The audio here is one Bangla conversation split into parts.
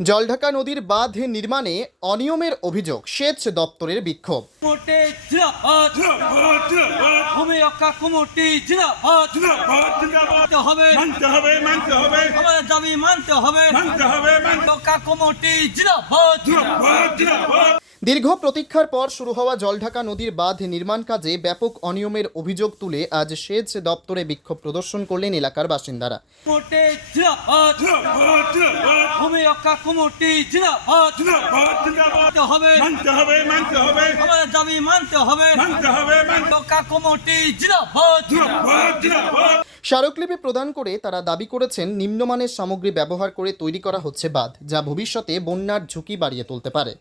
জলঢাকা নদীর বাঁধ নির্মাণে অনিয়মের অভিযোগ সেচ দপ্তরের বিক্ষোভ। মানতে হবে। দীর্ঘ প্রতীক্ষার পর শুরু হওয়া জলঢাকা নদীর বাঁধ নির্মাণ কাজে ব্যাপক অনিয়মের অভিযোগ তুলে আজ সেচ দপ্তরে বিক্ষোভ প্রদর্শন করলেন এলাকার বাসিন্দারা। দাবি মানতে হবে। স্মারকলিপি প্রদান করে তারা দাবি করেছেন নিম্নমানের সামগ্রী ব্যবহার করে তৈরি করা হচ্ছে বাঁধ, যা ভবিষ্যতে বন্যার ঝুঁকি বাড়িয়ে তুলতে পারে।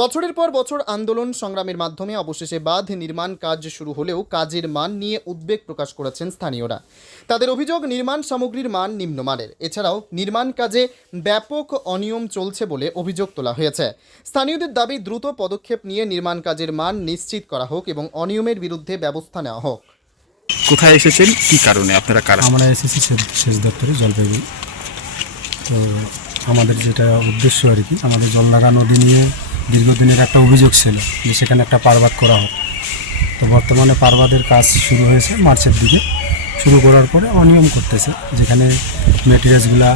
বছরের পর বছর আন্দোলন সংগ্রামের মাধ্যমে অবশেষে বাঁধ নির্মাণ কাজ শুরু হলেও কাজের মান নিয়ে উদ্বেগ প্রকাশ করেছেন স্থানীয়রা। তাদের অভিযোগ, নির্মাণ সামগ্রীর মান নিম্নমানের। এছাড়াও নির্মাণ কাজে ব্যাপক অনিয়ম চলছে বলে অভিযোগ তোলা হয়েছে। স্থানীয়দের দাবি, দ্রুত পদক্ষেপ নিয়ে নির্মাণ কাজের মান নিশ্চিত করা হোক এবং অনিয়মের বিরুদ্ধে ব্যবস্থা নেওয়া হোক। কোথায় এসেছেন? কি কারণে? আপনারা কারা? আমরা এসেছি সেচ দপ্তরে, জলপাইগুড়ি। তো আমাদের যেটা উদ্দেশ্য আর কি, আমাদের জলডাঙ্গা নদী নিয়ে দীর্ঘদিনের একটা অভিযোগ ছিল যে সেখানে একটা পারবাদ করা হোক। তো বর্তমানে পারবাদের কাজ শুরু হয়েছে মার্চের দিকে। শুরু করার পরে অনিয়ম করতেছে, যেখানে মেটেরিয়ালসগুলা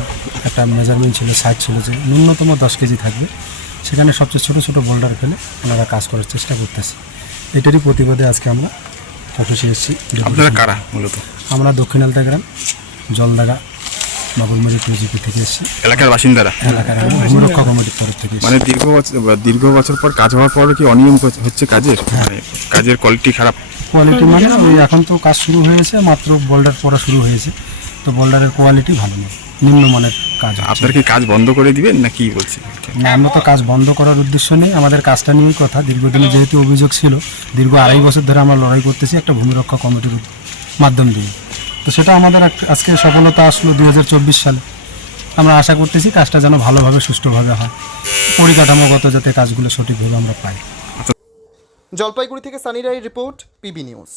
একটা মেজারমেন্ট ছিল, সাইজ ছিল যে ন্যূনতম দশ কেজি থাকবে। সেখানে সবচেয়ে ছোটো ছোটো বোল্ডার ফেলে ওনারা কাজ করার চেষ্টা করতেছে। এটারই প্রতিবাদে আজকে আমরা অফিসে এসেছি আপনারা কারা মূলত? আমরা দক্ষিণ আলতা গ্রাম জলদাগা নগরমুড়ি প্রজিপি থেকে এসেছি। এলাকার বাসিন্দারা? এলাকার ভূমিরক্ষা কমিটির তরফ থেকে মানে দীর্ঘ বছর দীর্ঘ বছর পর কাজ হওয়ার পরও কি অনিয়ম হচ্ছে- হচ্ছে কাজের? মানে কাজের কোয়ালিটি খারাপ? কোয়ালিটি মানে এখন তো কাজ শুরু হয়েছে মাত্র বোল্ডার পড়া শুরু হয়েছে। তো বোল্ডারের কোয়ালিটি ভালো নেই নিম্নমানের কাজ। আপনারা কি কাজ বন্ধ করে দিবেন না কি বলছেন? না, আমরা তো কাজ বন্ধ করার উদ্দেশ্য নেই আমাদের কাজটা নিয়েই কথা। দীর্ঘদিনে যেহেতু অভিযোগ ছিল দীর্ঘ আড়াই বছর ধরে আমরা লড়াই করতেছি একটা ভূমিরক্ষা কমিটির মাধ্যম দিয়ে। তো সেটা আমাদের আজকে সফলতা আসলো দুই হাজার চব্বিশ সালে। আমরা আশা করতেছি কাজটা যেন ভালোভাবে সুষ্ঠুভাবে হয়। পরিকাঠামোগত যাতে কাজগুলো সঠিকভাবে আমরা পাই। জলপাইগুড়ি থেকে সানি রায়ের রিপোর্ট পিবি নিউজ।